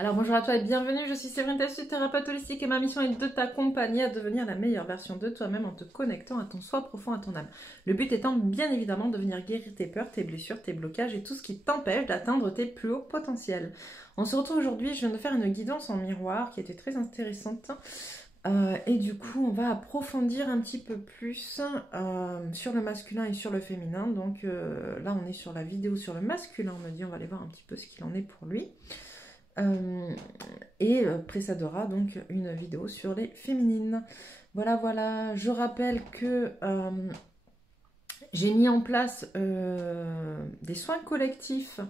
Alors bonjour à toi et bienvenue, je suis Séverine, ta thérapeute holistique et ma mission est de t'accompagner à devenir la meilleure version de toi-même en te connectant à ton soi profond, à ton âme. Le but étant bien évidemment de venir guérir tes peurs, tes blessures, tes blocages et tout ce qui t'empêche d'atteindre tes plus hauts potentiels. On se retrouve aujourd'hui, je viens de faire une guidance en miroir qui était très intéressante. Et du coup, on va approfondir un petit peu plus sur le masculin et sur le féminin. Donc là, on est sur la vidéo sur le masculin, on me dit on va aller voir un petit peu ce qu'il en est pour lui. Précédera donc une vidéo sur les féminines. Voilà, je rappelle que j'ai mis en place des soins collectifs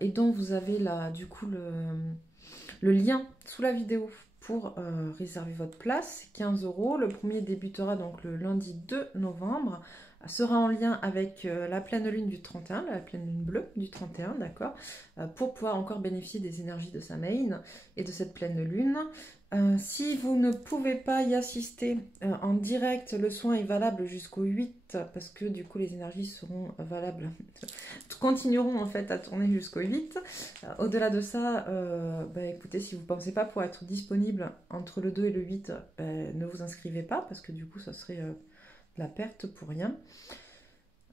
et dont vous avez là du coup le lien sous la vidéo pour réserver votre place, 15 €. Le premier débutera donc le lundi 2 novembre, sera en lien avec la pleine lune du 31, la pleine lune bleue du 31, d'accord, pour pouvoir encore bénéficier des énergies de Samhain et de cette pleine lune. Si vous ne pouvez pas y assister en direct, le soin est valable jusqu'au 8, parce que du coup les énergies seront valables, continueront en fait à tourner jusqu'au 8. Au-delà de ça, écoutez, si vous ne pensez pas pouvoir être disponible entre le 2 et le 8, ne vous inscrivez pas, parce que du coup ça serait la perte pour rien.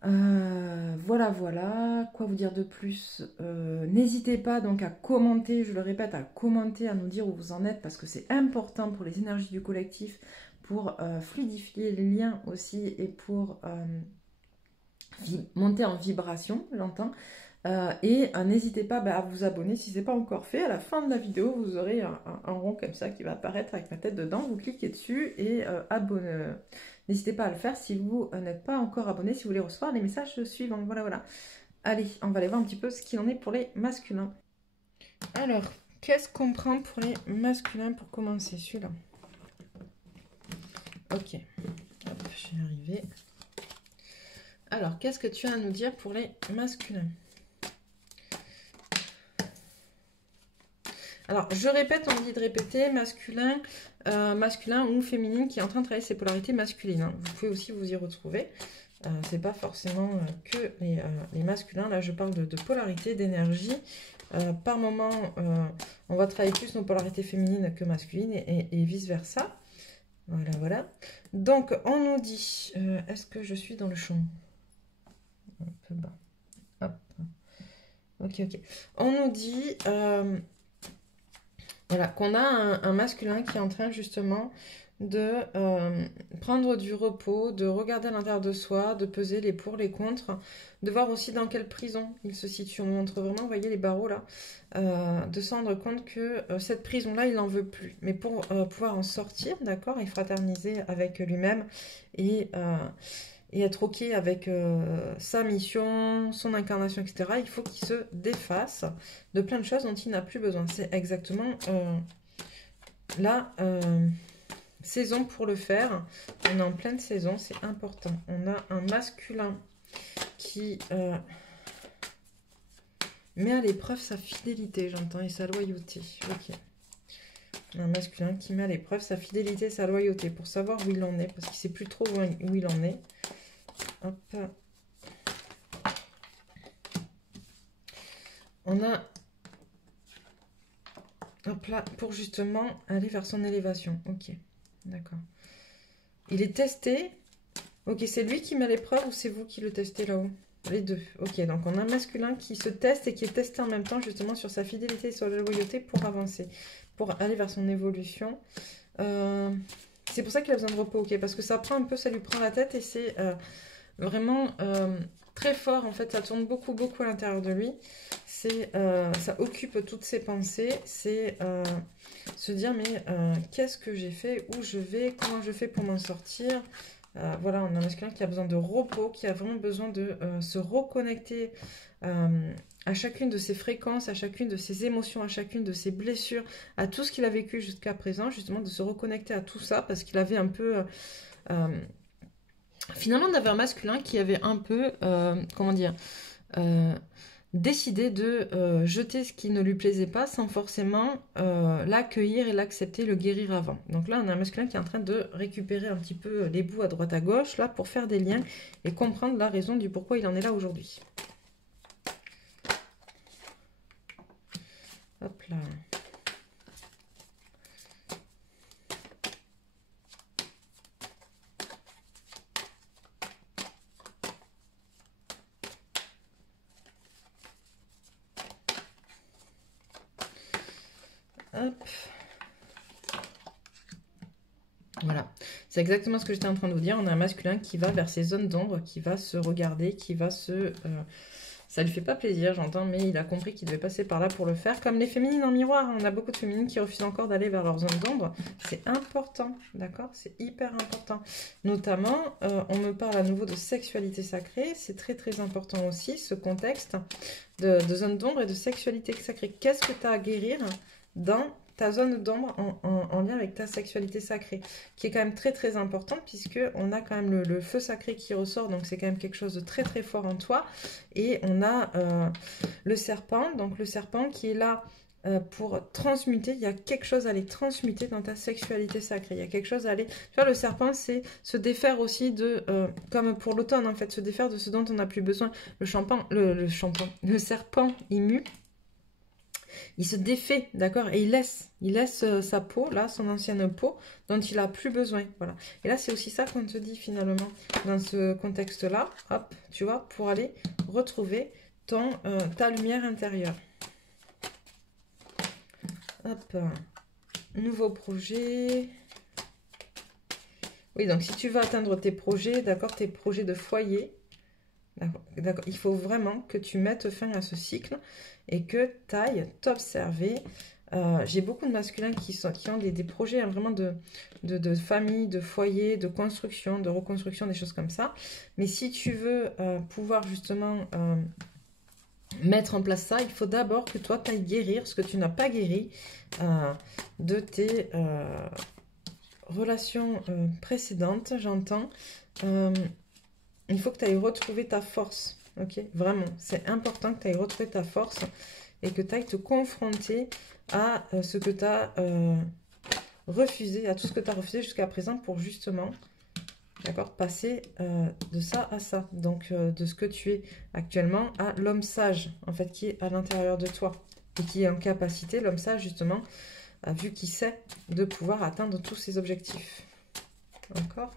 Voilà, quoi vous dire de plus? N'hésitez pas donc à commenter, je le répète, à commenter, à nous dire où vous en êtes, parce que c'est important pour les énergies du collectif, pour fluidifier les liens aussi, et pour monter en vibration, j'entends. N'hésitez pas à vous abonner si ce n'est pas encore fait. À la fin de la vidéo, vous aurez un rond comme ça qui va apparaître avec ma tête dedans. Vous cliquez dessus et abonnez. N'hésitez pas à le faire si vous n'êtes pas encore abonné, si vous voulez recevoir les messages suivants. Voilà. Allez, on va aller voir un petit peu ce qu'il en est pour les masculins. Alors, qu'est-ce qu'on prend pour les masculins pour commencer celui-là? Ok, hop, je vais y arriver. Alors, qu'est-ce que tu as à nous dire pour les masculins? Alors, je répète, on me dit de répéter, masculin ou féminine qui est en train de travailler ses polarités masculines. Hein. Vous pouvez aussi vous y retrouver. C'est pas forcément que les masculins. Là, je parle de polarité, d'énergie. Par moment, on va travailler plus nos polarités féminines que masculines et vice-versa. Voilà. Donc, on nous dit, est-ce que je suis dans le champ? Un peu bas. Hop. Ok. On nous dit... Voilà, qu'on a un masculin qui est en train justement de prendre du repos, de regarder à l'intérieur de soi, de peser les pour, les contre, de voir aussi dans quelle prison il se situe. On montre vraiment, vous voyez les barreaux là, de se rendre compte que cette prison-là, il n'en veut plus. Mais pour pouvoir en sortir, d'accord, et fraterniser avec lui-même et être OK avec sa mission, son incarnation, etc., il faut qu'il se défasse de plein de choses dont il n'a plus besoin. C'est exactement la saison pour le faire. On est en pleine saison, c'est important. On a un masculin qui met à l'épreuve sa fidélité, j'entends, et sa loyauté. Ok. Un masculin qui met à l'épreuve sa fidélité et sa loyauté pour savoir où il en est, parce qu'il ne sait plus trop où il en est. Hop. On a hop là pour justement aller vers son élévation. Ok, d'accord. Il est testé. Ok, c'est lui qui met l'épreuve ou c'est vous qui le testez là-haut? Les deux. Ok, donc on a un masculin qui se teste et qui est testé en même temps justement sur sa fidélité et sur la loyauté pour avancer, pour aller vers son évolution. C'est pour ça qu'il a besoin de repos, ok, parce que ça prend un peu, ça lui prend la tête et c'est vraiment très fort en fait, ça tourne beaucoup à l'intérieur de lui. Ça occupe toutes ses pensées, c'est se dire mais qu'est-ce que j'ai fait, où je vais, comment je fais pour m'en sortir. Voilà, on a un masculin qui a besoin de repos, qui a vraiment besoin de se reconnecter à chacune de ses fréquences, à chacune de ses émotions, à chacune de ses blessures, à tout ce qu'il a vécu jusqu'à présent, justement de se reconnecter à tout ça, parce qu'il avait un peu... finalement, on avait un masculin qui avait un peu, comment dire, décidé de jeter ce qui ne lui plaisait pas sans forcément l'accueillir et l'accepter, le guérir avant. Donc là, on a un masculin qui est en train de récupérer un petit peu les bouts à droite à gauche, là, pour faire des liens et comprendre la raison du pourquoi il en est là aujourd'hui. Hop là. Hop. Voilà, c'est exactement ce que j'étais en train de vous dire. On a un masculin qui va vers ces zones d'ombre, qui va se regarder, qui va se... ça lui fait pas plaisir, j'entends, mais il a compris qu'il devait passer par là pour le faire. Comme les féminines en miroir, hein. On a beaucoup de féminines qui refusent encore d'aller vers leur zone d'ombre. C'est important, d'accord? C'est hyper important. Notamment, on me parle à nouveau de sexualité sacrée. C'est très très important aussi, ce contexte de zone d'ombre et de sexualité sacrée. Qu'est-ce que tu as à guérir dans ta zone d'ombre en lien avec ta sexualité sacrée, qui est quand même très très importante, puisque on a quand même le feu sacré qui ressort, donc c'est quand même quelque chose de très très fort en toi, et on a le serpent, donc le serpent qui est là pour transmuter. Il y a quelque chose à aller transmuter dans ta sexualité sacrée, il y a quelque chose à aller, tu vois, le serpent c'est se défaire aussi de, comme pour l'automne en fait, se défaire de ce dont on n'a plus besoin. Le serpent il mue, il se défait, d'accord, et il laisse sa peau, là, son ancienne peau, dont il n'a plus besoin, voilà. Et là, c'est aussi ça qu'on te dit, finalement, dans ce contexte-là, hop, tu vois, pour aller retrouver ta lumière intérieure. Hop, nouveau projet. Oui, donc, si tu veux atteindre tes projets, d'accord, tes projets de foyer, d'accord, il faut vraiment que tu mettes fin à ce cycle et que tu ailles t'observer. J'ai beaucoup de masculins qui ont des projets hein, vraiment de famille, de foyer, de construction, de reconstruction, des choses comme ça. Mais si tu veux pouvoir justement mettre en place ça, il faut d'abord que toi, tu ailles guérir ce que tu n'as pas guéri de tes relations précédentes, j'entends. Il faut que tu ailles retrouver ta force, ok? Vraiment, c'est important que tu ailles retrouver ta force et que tu ailles te confronter à ce que tu as refusé, à tout ce que tu as refusé jusqu'à présent pour justement, d'accord, passer de ça à ça. Donc, de ce que tu es actuellement à l'homme sage, en fait, qui est à l'intérieur de toi et qui est en capacité, l'homme sage, justement, vu qu'il sait de pouvoir atteindre tous ses objectifs. D'accord ?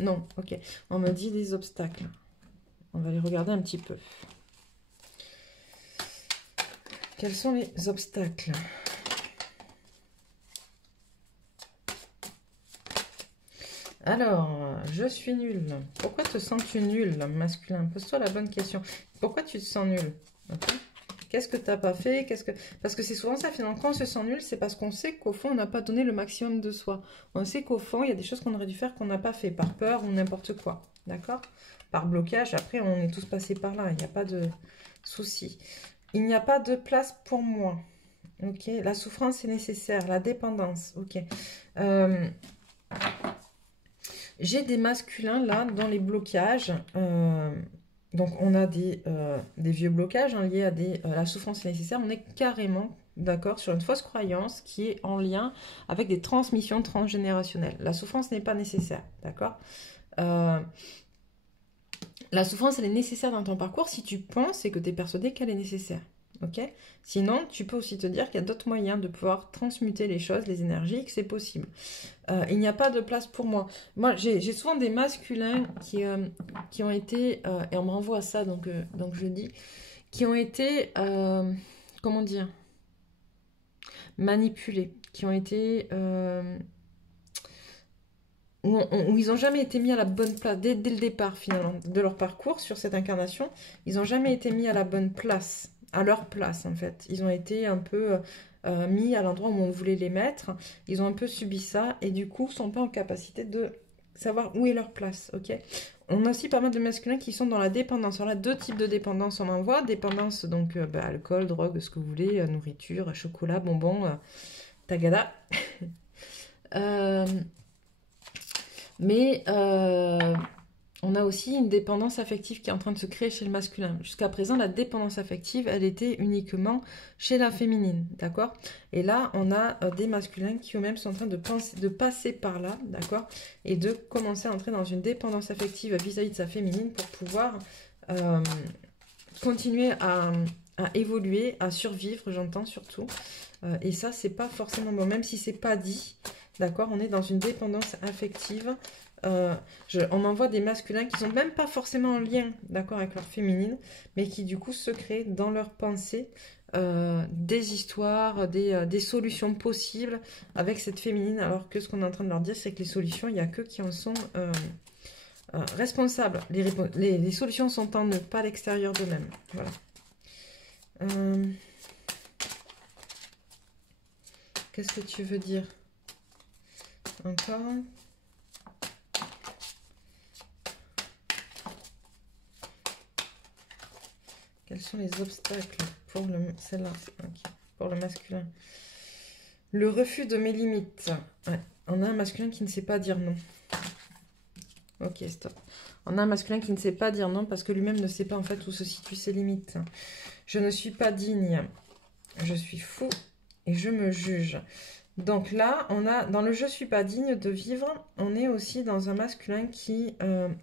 Non, ok. On me dit des obstacles. On va les regarder un petit peu. Quels sont les obstacles? Alors, je suis nulle. Pourquoi te sens-tu nul, masculin? Pose-toi la bonne question. Pourquoi tu te sens nul? Okay. Qu'est-ce que tu n'as pas fait? Parce que c'est souvent ça, finalement. Quand on se sent nul, c'est parce qu'on sait qu'au fond, on n'a pas donné le maximum de soi. On sait qu'au fond, il y a des choses qu'on aurait dû faire qu'on n'a pas fait, par peur ou n'importe quoi. D'accord? Par blocage, après, on est tous passés par là. Il n'y a pas de souci. Il n'y a pas de place pour moi. Ok? La souffrance est nécessaire. La dépendance. Ok. J'ai des masculins, là, dans les blocages. Donc, on a des vieux blocages hein, liés à la souffrance nécessaire. On est carrément, d'accord, sur une fausse croyance qui est en lien avec des transmissions transgénérationnelles. La souffrance n'est pas nécessaire, d'accord. La souffrance, elle est nécessaire dans ton parcours si tu penses et que tu es persuadé qu'elle est nécessaire. Ok. Sinon, tu peux aussi te dire qu'il y a d'autres moyens de pouvoir transmuter les choses, les énergies, que c'est possible. Il n'y a pas de place pour moi. Moi, j'ai souvent des masculins qui ont été, et on me renvoie à ça, donc je dis, qui ont été, comment dire, manipulés, qui ont été... où ils n'ont jamais été mis à la bonne place, dès le départ finalement, de leur parcours sur cette incarnation, ils n'ont jamais été mis à la bonne place, à leur place en fait. Ils ont été un peu mis à l'endroit où on voulait les mettre, ils ont un peu subi ça et du coup ne sont pas en capacité de savoir où est leur place, ok. On a aussi pas mal de masculins qui sont dans la dépendance. Alors là, deux types de dépendance on en voit, dépendance donc alcool, drogue, ce que vous voulez, nourriture, chocolat, bonbons, tagada. Mais on a aussi une dépendance affective qui est en train de se créer chez le masculin. Jusqu'à présent, la dépendance affective, elle était uniquement chez la féminine, d'accord? Et là, on a des masculins qui eux-mêmes sont en train de passer par là, d'accord? Et de commencer à entrer dans une dépendance affective vis-à-vis de sa féminine pour pouvoir continuer à évoluer, à survivre, j'entends surtout. Et ça, c'est pas forcément bon, même si c'est pas dit, d'accord, on est dans une dépendance affective. On m'envoie des masculins qui sont même pas forcément en lien, d'accord, avec leur féminine, mais qui du coup se créent dans leur pensée des histoires, des solutions possibles avec cette féminine, alors que ce qu'on est en train de leur dire, c'est que les solutions, il n'y a que qui en sont responsables. Les solutions sont en eux, pas à l'extérieur d'eux-mêmes. Voilà. Qu'est-ce que tu veux dire? Encore. Quels sont les obstacles pour celle-là, okay, pour le masculin? Le refus de mes limites. Ouais. On a un masculin qui ne sait pas dire non. Ok, stop. On a un masculin qui ne sait pas dire non parce que lui-même ne sait pas en fait où se situent ses limites. Je ne suis pas digne. Je suis fou et je me juge. Donc là, on a dans le « je suis pas digne de vivre », on est aussi dans un masculin qui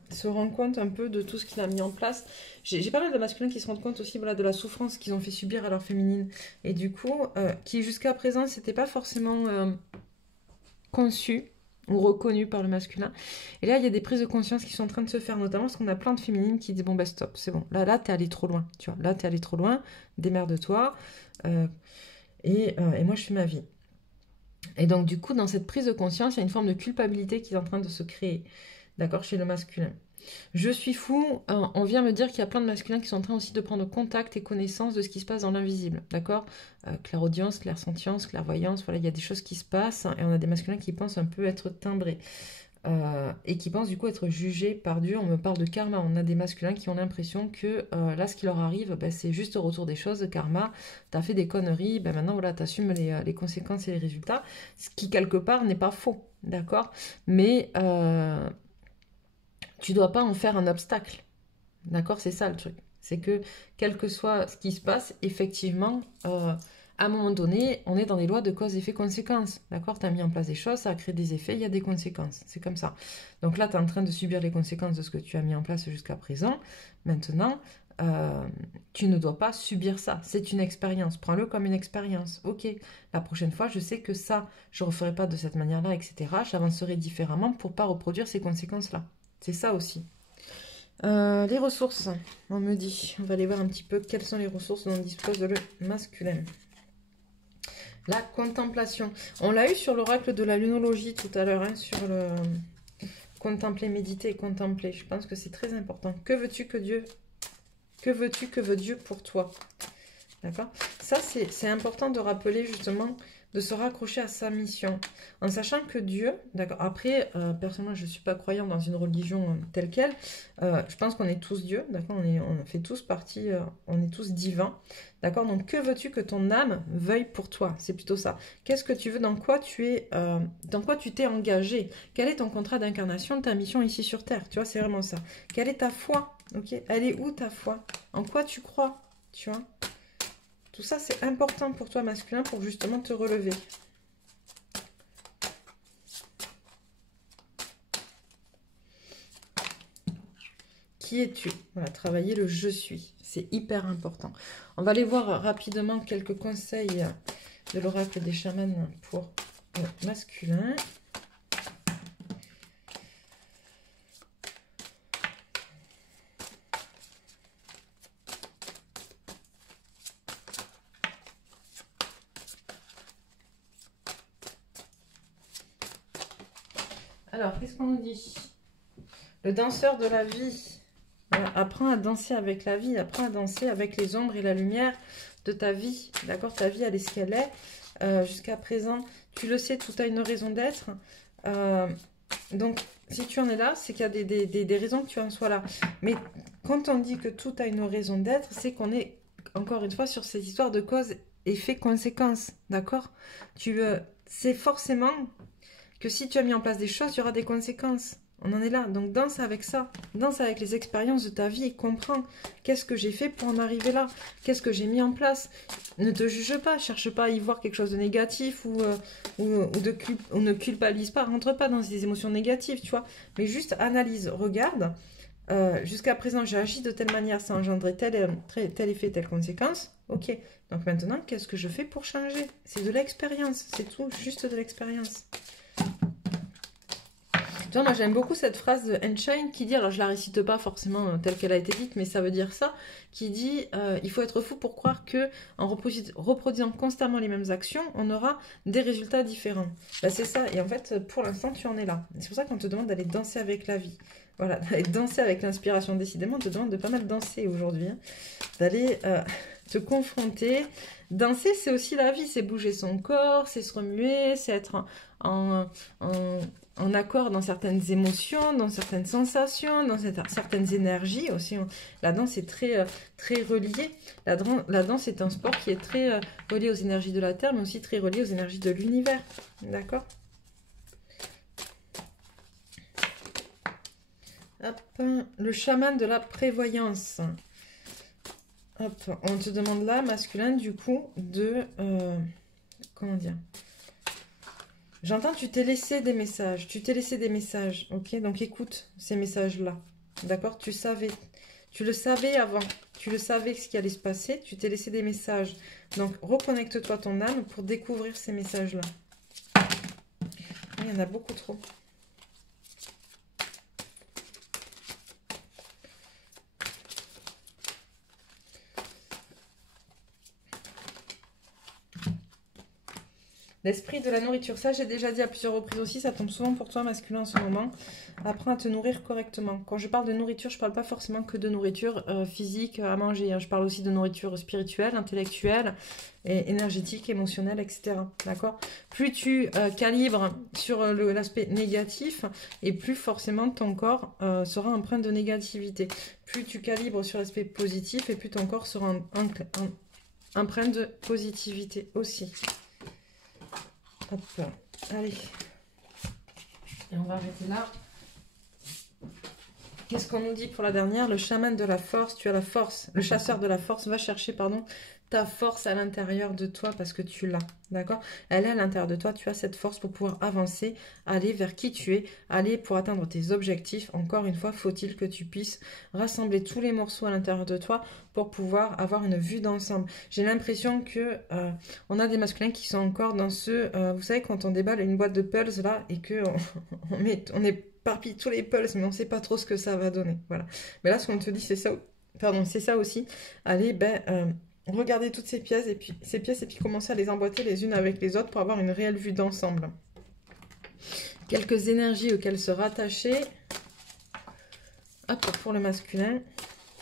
se rend compte un peu de tout ce qu'il a mis en place. J'ai pas mal de masculins qui se rendent compte aussi, voilà, de la souffrance qu'ils ont fait subir à leur féminine. Et du coup, qui jusqu'à présent, c'était pas forcément conçu ou reconnu par le masculin. Et là, il y a des prises de conscience qui sont en train de se faire, notamment parce qu'on a plein de féminines qui disent « bon, bah stop, c'est bon. Là, t'es allé trop loin. Tu vois, là, t'es allé trop loin. Démerde-toi. Et moi, je fais ma vie. » Et donc, du coup, dans cette prise de conscience, il y a une forme de culpabilité qui est en train de se créer, d'accord, chez le masculin. Je suis fou, on vient me dire qu'il y a plein de masculins qui sont en train aussi de prendre contact et connaissance de ce qui se passe dans l'invisible, d'accord, clairaudience, clairsentience, clairvoyance, voilà, il y a des choses qui se passent, et on a des masculins qui pensent un peu être timbrés, et qui pensent du coup être jugés par Dieu. On me parle de karma, on a des masculins qui ont l'impression que là ce qui leur arrive, ben, c'est juste au retour des choses, karma, t'as fait des conneries, ben maintenant voilà, t'assumes les conséquences et les résultats, ce qui quelque part n'est pas faux, d'accord, mais tu dois pas en faire un obstacle, d'accord, c'est ça le truc, c'est que quel que soit ce qui se passe, effectivement, à un moment donné, on est dans des lois de cause, effet, conséquences. D'accord? Tu as mis en place des choses, ça a créé des effets, il y a des conséquences. C'est comme ça. Donc là, tu es en train de subir les conséquences de ce que tu as mis en place jusqu'à présent. Maintenant, tu ne dois pas subir ça. C'est une expérience. Prends-le comme une expérience. Ok, la prochaine fois, je sais que ça, je ne referai pas de cette manière-là, etc. J'avancerai différemment pour ne pas reproduire ces conséquences-là. C'est ça aussi. Les ressources, on me dit. On va aller voir un petit peu quelles sont les ressources dont dispose le masculin. La contemplation. On l'a eu sur l'oracle de la lunologie tout à l'heure, hein, sur le contempler, méditer et contempler. Je pense que c'est très important. Que veux-tu que Dieu... Que veux-tu que veut Dieu pour toi? D'accord? Ça, c'est important de rappeler justement, de se raccrocher à sa mission. En sachant que Dieu, d'accord, après, personnellement, je ne suis pas croyant dans une religion telle qu'elle. Je pense qu'on est tous Dieu, d'accord, on fait tous partie, on est tous divins. D'accord, donc que veux-tu que ton âme veuille pour toi? C'est plutôt ça. Qu'est-ce que tu veux? Dans quoi tu t'es engagé? Quel est ton contrat d'incarnation, ta mission ici sur Terre? Tu vois, c'est vraiment ça. Quelle est ta foi? Ok, elle est où ta foi? En quoi tu crois? Tu vois? Tout ça, c'est important pour toi, masculin, pour justement te relever. Qui es-tu? Voilà, travailler le « je suis ». C'est hyper important. On va aller voir rapidement quelques conseils de l'oracle des chamans pour le masculin. Alors, qu'est-ce qu'on nous dit? Le danseur de la vie. Voilà, apprends à danser avec la vie, apprends à danser avec les ombres et la lumière de ta vie. D'accord? Ta vie, elle est ce qu'elle est. Jusqu'à présent, tu le sais, tout a une raison d'être. Donc, si tu en es là, c'est qu'il y a des raisons que tu en sois là. Mais quand on dit que tout a une raison d'être, c'est qu'on est, encore une fois, sur cette histoire de cause, effet, conséquence. D'accord? C'est forcément que si tu as mis en place des choses, il y aura des conséquences. On en est là. Donc, danse avec ça. Danse avec les expériences de ta vie et comprends qu'est-ce que j'ai fait pour en arriver là. Qu'est-ce que j'ai mis en place. Ne te juge pas. Cherche pas à y voir quelque chose de négatif ou ne culpabilise pas. Rentre pas dans des émotions négatives, tu vois. Mais juste analyse. Regarde. Jusqu'à présent, j'ai agi de telle manière. Ça a engendré tel effet, telle conséquence. Ok, donc maintenant, qu'est-ce que je fais pour changer? C'est de l'expérience, c'est tout, juste de l'expérience. Tu vois, moi j'aime beaucoup cette phrase de Einstein qui dit, alors je la récite pas forcément telle qu'elle a été dite, mais ça veut dire ça, qui dit il faut être fou pour croire que en reproduisant constamment les mêmes actions, on aura des résultats différents. Bah, c'est ça, et en fait pour l'instant tu en es là. C'est pour ça qu'on te demande d'aller danser avec la vie. Voilà, d'aller danser avec l'inspiration. Décidément, on te demande de pas mal danser aujourd'hui, hein. D'aller te confronter. Danser, c'est aussi la vie, c'est bouger son corps, c'est se remuer, c'est être en accord dans certaines émotions, dans certaines sensations, dans certaines énergies aussi. La danse est très, très reliée. La danse est un sport qui est très relié aux énergies de la Terre, mais aussi très relié aux énergies de l'univers. D'accord ? Hop, le chaman de la prévoyance. Hop, on te demande là, masculin, du coup, de... comment dire ? J'entends, tu t'es laissé des messages. Tu t'es laissé des messages, ok? Donc écoute ces messages-là, d'accord? Tu le savais avant. Tu le savais ce qui allait se passer. Tu t'es laissé des messages. Donc reconnecte-toi ton âme pour découvrir ces messages-là. Il y en a beaucoup trop. L'esprit de la nourriture, ça j'ai déjà dit à plusieurs reprises aussi, ça tombe souvent pour toi masculin en ce moment. Apprends à te nourrir correctement. Quand je parle de nourriture, je ne parle pas forcément que de nourriture physique à manger, hein. Je parle aussi de nourriture spirituelle, intellectuelle, et énergétique, émotionnelle, etc. D'accord? Plus tu calibres sur l'aspect négatif, et plus forcément ton corps sera empreint de négativité. Plus tu calibres sur l'aspect positif, et plus ton corps sera empreint de positivité aussi. Hop, allez. Et on va arrêter là. Qu'est-ce qu'on nous dit pour la dernière? Le chaman de la force, tu as la force. Le chasseur de la force va chercher, pardon, ta force à l'intérieur de toi parce que tu l'as, d'accord? Elle est à l'intérieur de toi, tu as cette force pour pouvoir avancer, aller vers qui tu es, aller pour atteindre tes objectifs. Encore une fois, faut-il que tu puisses rassembler tous les morceaux à l'intérieur de toi pour pouvoir avoir une vue d'ensemble. J'ai l'impression que on a des masculins qui sont encore dans ce... vous savez, quand on déballe une boîte de pulse là et que on éparpille tous les pulses, mais on ne sait pas trop ce que ça va donner. Voilà. Mais là, ce qu'on te dit, c'est ça. Pardon, c'est ça aussi. Allez, regardez toutes ces pièces et puis commencer à les emboîter les unes avec les autres pour avoir une réelle vue d'ensemble. Quelques énergies auxquelles se rattacher. Hop, pour le masculin.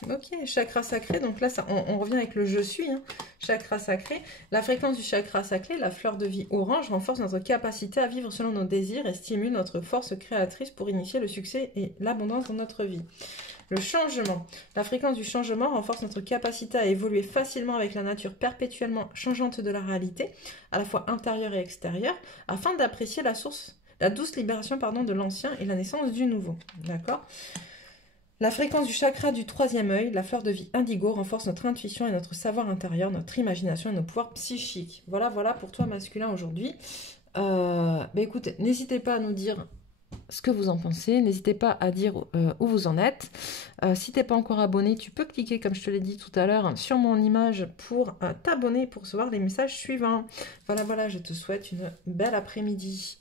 Ok, chakra sacré, donc là on revient avec le je suis, hein. Chakra sacré. La fréquence du chakra sacré, la fleur de vie orange, renforce notre capacité à vivre selon nos désirs et stimule notre force créatrice pour initier le succès et l'abondance dans notre vie. Le changement. La fréquence du changement renforce notre capacité à évoluer facilement avec la nature perpétuellement changeante de la réalité, à la fois intérieure et extérieure, afin d'apprécier la douce libération de l'ancien et la naissance du nouveau. D'accord ? La fréquence du chakra du troisième œil, la fleur de vie indigo, renforce notre intuition et notre savoir intérieur, notre imagination et nos pouvoirs psychiques. Voilà pour toi masculin aujourd'hui. Écoute, n'hésitez pas à nous dire ce que vous en pensez, n'hésitez pas à dire où vous en êtes. Si tu n'es pas encore abonné, tu peux cliquer, comme je te l'ai dit tout à l'heure, sur mon image pour t'abonner, pour recevoir les messages suivants. Voilà, je te souhaite une belle après-midi.